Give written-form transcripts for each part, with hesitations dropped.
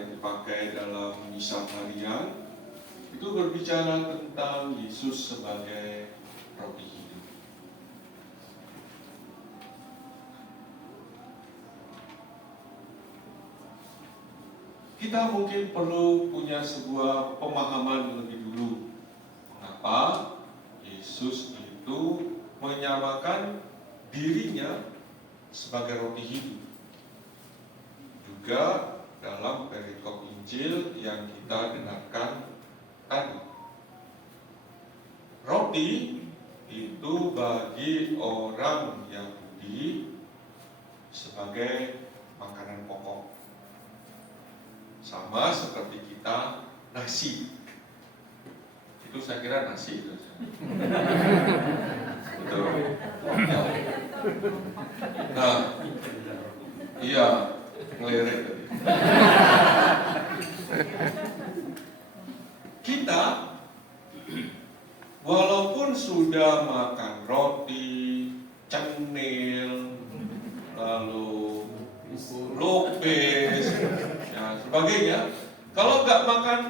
yang dipakai dalam misa harian itu berbicara tentang Yesus sebagai roti hidup. Kita mungkin perlu punya sebuah pemahaman lebih dulu mengapa Yesus itu menyamakan dirinya sebagai roti hidup. Juga dalam perikop Injil yang kita dengarkan tadi. Roti itu bagi orang Yahudi sebagai makanan pokok. Sama seperti kita nasi. Itu saya kira nasi itu. Betul. Nah, iya, ngelirik tadi. Kita walaupun sudah makan roti, cenil, lalu lopes, ya sebagainya, kalau nggak makan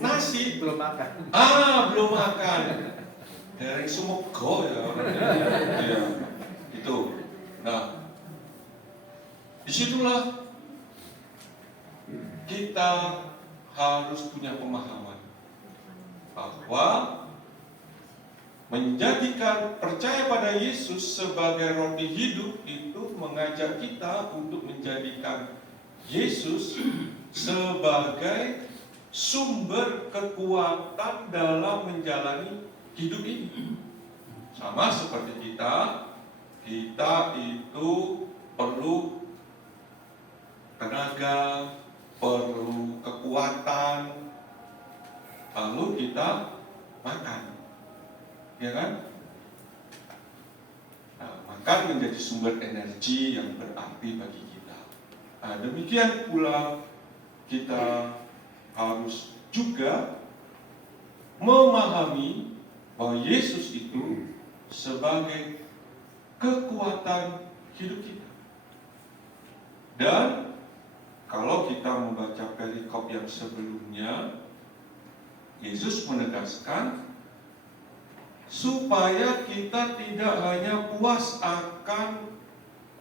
nasi, belum makan. Belum makan. Dari sumego ya, ya itu. Nah, disitulah kita harus punya pemahaman bahwa menjadikan percaya pada Yesus sebagai roti hidup itu mengajak kita untuk menjadikan Yesus sebagai sumber kekuatan dalam menjalani hidup ini. Sama seperti kita itu perlu tenaga, perlu kekuatan, lalu kita makan, ya kan? Nah, makan menjadi sumber energi yang berarti bagi kita. Nah, demikian pula kita harus juga memahami bahwa Yesus itu sebagai kekuatan hidup kita. Dan kalau kita membaca perikop yang sebelumnya, Yesus menegaskan supaya kita tidak hanya puas akan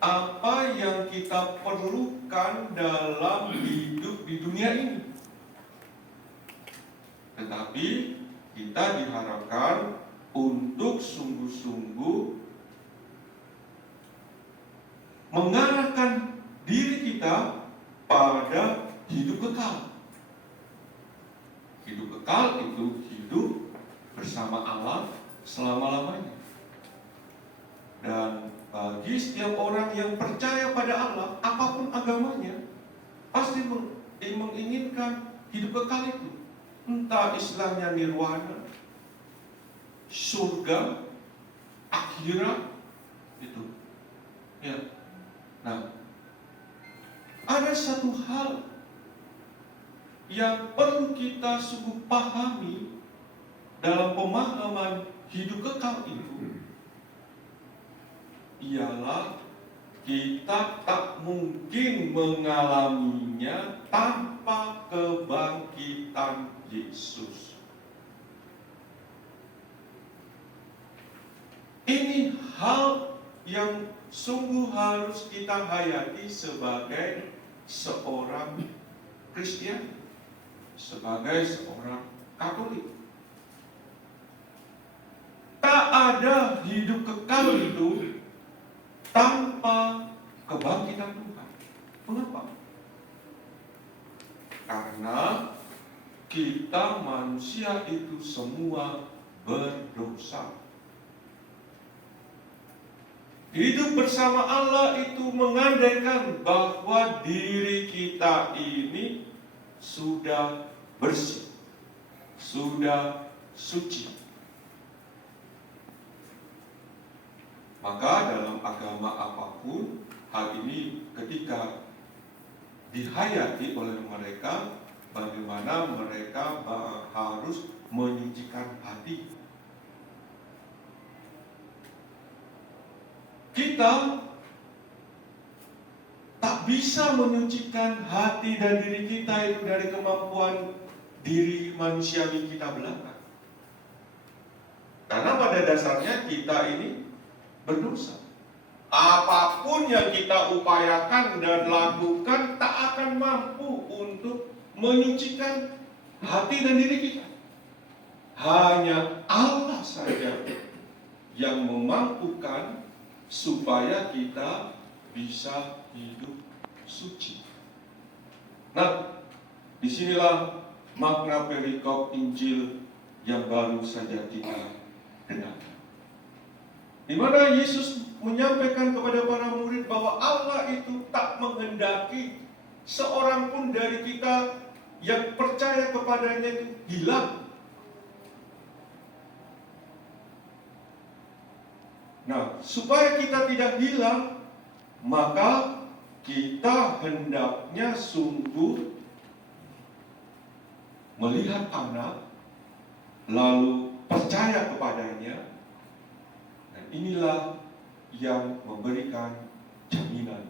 apa yang kita perlukan dalam hidup di dunia ini, tetapi kita diharapkan untuk sungguh-sungguh mengarahkan diri kita pada hidup kekal. Hidup kekal itu hidup bersama Allah selama-lamanya. Dan bagi setiap orang yang percaya pada Allah, apapun agamanya, pasti menginginkan hidup kekal itu. Entah istilahnya nirwana, surga, akhirat, itu. Ya. Nah, ada satu hal yang perlu kita sungguh pahami dalam pemahaman hidup kekal itu, ialah kita tak mungkin mengalaminya tanpa kebangkitan Yesus. Ini hal yang sungguh harus kita hayati sebagai seorang Kristen, sebagai seorang Katolik. Tak ada hidup kekal itu tanpa kebangkitan Tuhan. Mengapa? Karena kita manusia itu semua berdosa. Hidup bersama Allah itu mengandaikan bahwa diri kita ini sudah bersih, sudah suci. Maka dalam agama apapun, hal ini ketika dihayati oleh mereka, bagaimana mereka harus menyucikan hati. Kita tak bisa menyucikan hati dan diri kita itu dari kemampuan diri manusiawi kita belaka. Karena pada dasarnya kita ini berdosa. Apapun yang kita upayakan dan lakukan tak akan mampu untuk menyucikan hati dan diri kita. Hanya Allah saja yang memampukan supaya kita bisa hidup suci. Nah, disinilah makna perikop Injil yang baru saja kita dengar. Di mana Yesus menyampaikan kepada para murid bahwa Allah itu tak menghendaki seorang pun dari kita yang percaya kepadanya itu hilang. Nah, supaya kita tidak hilang, maka kita hendaknya sungguh melihat Anak, lalu percaya kepadanya. Dan inilah yang memberikan jaminan